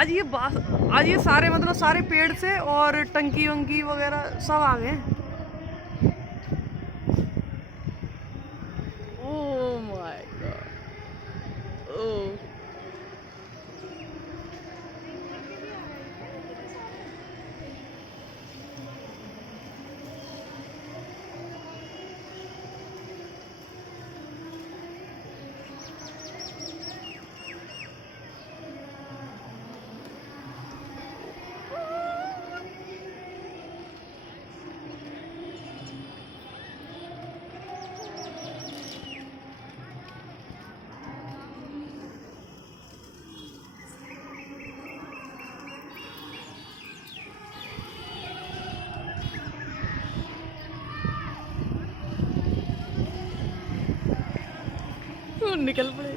आज ये सारे मतलब सारे पेड़ से और टंकी वंकी वगैरह सब आ गए। Oh my God. ओह निकल पड़े।